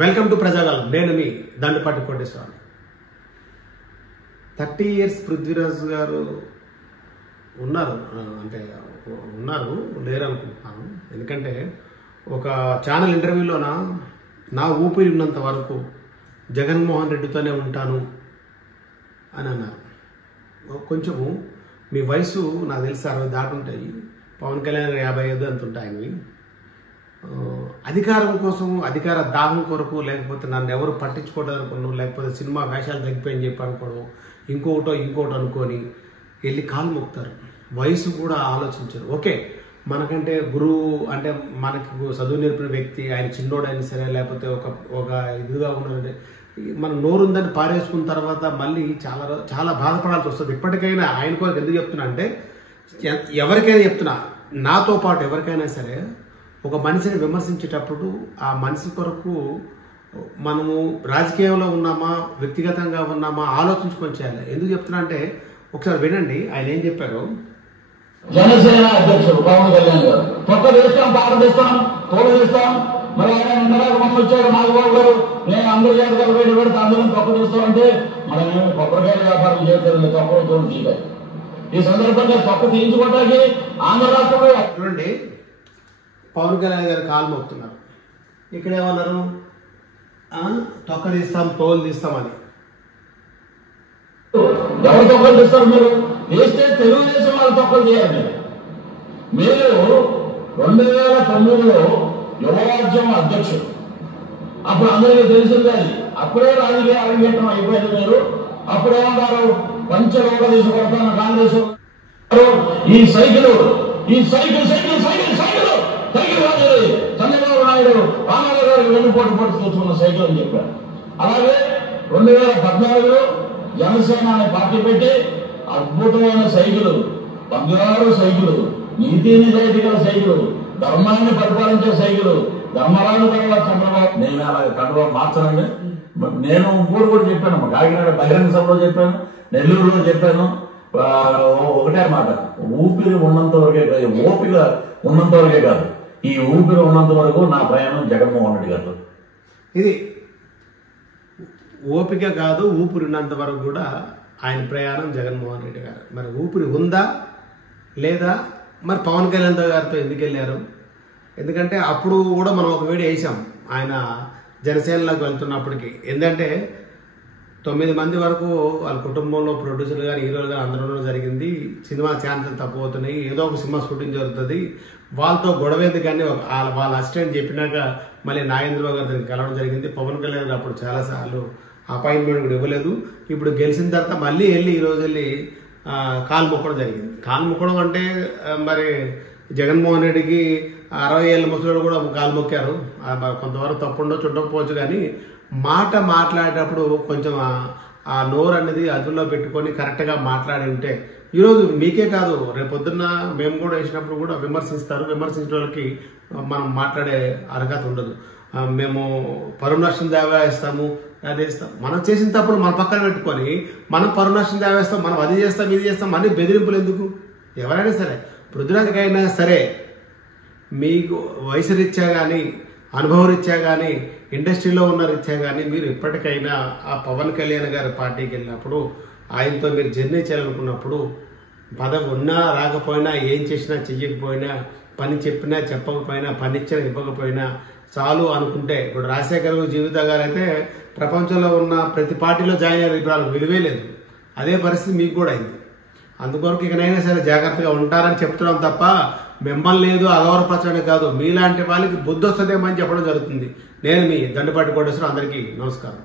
Welcome to ప్రజాగాలం. నేను మీ Dandapati Koteswararao. 30 years Prithviraj గారు ఉన్నారు, లేరు అనుకుంటున్నాను. ఎందుకంటే ఒక ఛానల్ ఇంటర్వ్యూలోన నా ఊపిరి ఉన్నంత వరకు జగన్మోహన్ రెడ్డితోనే ఉంటాను అని అన్నారు. కొంచెము మీ వయసు నాకు తెలిసి 60 దాటుంటాయి, పవన్ కళ్యాణ్ 55 అంత ఉంటాయి. అధికారం కోసం, అధికార దాహం కొరకు, లేకపోతే నన్ను ఎవరు పట్టించుకోవడం, లేకపోతే సినిమా వేషాలు తగ్గిపోయని చెప్పి అనుకోవడం, ఇంకోటి అనుకొని వెళ్ళి కాలు మొక్కుతారు. వయసు కూడా ఆలోచించరు. ఓకే, మనకంటే గురువు అంటే మనకి చదువు నేర్పిన వ్యక్తి, ఆయన చిన్నోడైనా సరే, లేకపోతే ఒక ఇదిగా ఉన్నదంటే మనం నోరుందని పారేసుకున్న తర్వాత మళ్ళీ చాలా బాధపడాల్సి వస్తుంది. ఇప్పటికైనా ఆయన కోసం ఎందుకు చెప్తున్నా అంటే, ఎవరికైనా చెప్తున్నా, నాతో పాటు ఎవరికైనా సరే ఒక మనిషిని విమర్శించేటప్పుడు ఆ మనిషి కొరకు మనము రాజకీయంలో ఉన్నామా, వ్యక్తిగతంగా ఉన్నామా ఆలోచించుకొని చేయాలి. ఎందుకు చెప్తున్నా అంటే, ఒకసారి వినండి ఆయన ఏం చెప్పారు. జనసేన అధ్యక్షుడు పవన్ కళ్యాణ్ గారు కొత్త దేశం, పాట తెస్తాం, తోడు తెస్తాం. మరి ఆయన నిన్నగా మొన్న వచ్చాడు నాగబాబు గారు, నేను అందరి జాతకాలు బయట పెడితే అందరం తప్పు తెస్తామంటే మనం కొబ్బరికాయల వ్యాపారం చేయలేదు, తప్పుడు తోడు తీయాలి. ఈ సందర్భంగా తప్పు తీయించుకోవడానికి ఆంధ్ర రాష్ట్రంలో చూడండి, పవన్ కళ్యాణ్ గారు కాలు మొక్కుతున్నారు. ఇక్కడ ఏమన్నారు, తొక్క తీస్తాం, తోలు తీస్తామని. ఎవరు తొక్కలు తీస్తారు? మీరు వేస్తే తెలుగుదేశం వాళ్ళు తొక్కలు చేయాలి. మీరు 2009లో యువరాజ్యం అధ్యక్షుడు, అప్పుడు అందరికీ తెలిసింది. అది అప్పుడే రాజకీయ అరంగేట్రం అయిపోయింది. మీరు అప్పుడేమంటారు, పంచలోక తీసుకొడతాను కాంగ్రెస్. ఈ సైకిల్ చంద్రబాబు నాయుడు రామారావు గారికి వెన్నుపోటు పొట్టు తెచ్చుకున్న సైకిల్ అని చెప్పారు. అలాగే 2014లో జనసేన అనే పార్టీ పెట్టి అద్భుతమైన సైకిల్, బంగారు సైకిల్, నీతి నిజాయితీ గల సైకిల్, ధర్మాన్ని పరిపాలించే సైకిల్, ధర్మరాజు గారు చంద్రబాబు. నేను అలా కండువా మార్చానండి. నేను ఇంకోటి కూడా చెప్పాను, కాకినాడ బహిరంగ సభలో చెప్పాను, నెల్లూరులో చెప్పాను. ఒకటే మాట, ఊపిరి ఉన్నంత వరకే కాదు, ఓపిక ఉన్నంత వరకే కాదు, ఈ ఊపిరి ఉన్నంత వరకు నా ప్రయాణం జగన్మోహన్ రెడ్డి గారు. ఇది ఓపిక కాదు, ఊపిరి ఉన్నంత వరకు కూడా ఆయన ప్రయాణం జగన్మోహన్ రెడ్డి గారు. మరి ఊపిరి ఉందా లేదా? మరి పవన్ కళ్యాణ్ గారితో ఎందుకు వెళ్ళారు? ఎందుకంటే అప్పుడు కూడా మనం ఒక వీడియో వేసాం ఆయన జనసేనలోకి వెళ్తున్నప్పటికీ. ఏంటంటే 9 మంది వరకు వాళ్ళ కుటుంబంలో ప్రొడ్యూసర్లు కానీ, హీరోలు కానీ అందరూ జరిగింది. సినిమా ఛాన్సులు తక్కువవుతున్నాయి, ఏదో ఒక సినిమా షూటింగ్ జరుగుతుంది, వాళ్ళతో గొడవ ఎందుకు కానీ వాళ్ళ అసిస్టెంట్ చెప్పినాక మళ్ళీ నాగేంద్రబాబు గారి దగ్గరికి కలవడం జరిగింది. పవన్ కళ్యాణ్ అప్పుడు చాలాసార్లు అపాయింట్మెంట్ కూడా ఇవ్వలేదు. ఇప్పుడు గెలిచిన తర్వాత మళ్ళీ ఈరోజు వెళ్ళి కాలు మొక్కడం జరిగింది. కాలు మొక్కడం అంటే మరి జగన్మోహన్ రెడ్డికి 60 ఏళ్ళ ముసలిడు కూడా కాలు మొక్కారు. కొంతవరకు తప్పు ఉండొచ్చు, ఉండకపోవచ్చు, కానీ మాట మాట్లాడేటప్పుడు కొంచెం ఆ నోరు అనేది అదుల్లో పెట్టుకొని కరెక్ట్గా మాట్లాడి ఉంటే ఈరోజు మీకే కాదు, రేపొద్దున్న మేము కూడా వేసినప్పుడు కూడా విమర్శిస్తారు. విమర్శించిన వాళ్ళకి మనం మాట్లాడే అర్హత ఉండదు. మేము పరువు నష్టం దావా వేస్తాము, అది వేస్తాం. మనం చేసిన తప్పులు మన పక్కన పెట్టుకొని మనం పరువు నష్టం దావా వేస్తాం, మనం అది చేస్తాం, ఇది చేస్తాం, అన్ని బెదిరింపులు ఎందుకు? ఎవరైనా సరే, పృథ్వీరాజ్కైనా సరే, మీకు వయసు రీత్యా కానీ, అనుభవ రీత్యా కానీ, ఇండస్ట్రీలో ఉన్న రీత్యా కానీ మీరు ఎప్పటికైనా ఆ పవన్ కళ్యాణ్ గారి పార్టీకి వెళ్ళినప్పుడు, ఆయనతో మీరు జర్నీ చేయాలనుకున్నప్పుడు, పదవి ఉన్నా రాకపోయినా, ఏం చేసినా చెయ్యకపోయినా, పని చెప్పినా చెప్పకపోయినా, పని ఇచ్చినా ఇవ్వకపోయినా చాలు అనుకుంటే, ఇప్పుడు రాజశేఖర్ జీవిత గారు అయితే ప్రపంచంలో ఉన్న ప్రతి పార్టీలో జాయిన్ అయ్యే ఇప్పుడు విలువే లేదు. అదే పరిస్థితి మీకు కూడా అయింది. అందుకొరకు ఇకనైనా సరే జాగ్రత్తగా ఉంటారని చెప్తున్నాం తప్ప మిమ్మల్ని లేదు అగౌరవపరచడం కాదు, మీలాంటి వాళ్ళకి బుద్ధి వస్తుందేమని చెప్పడం జరుగుతుంది. నేను మీ దండపాటి కోటేశ్వరరావు. అందరికీ నమస్కారం.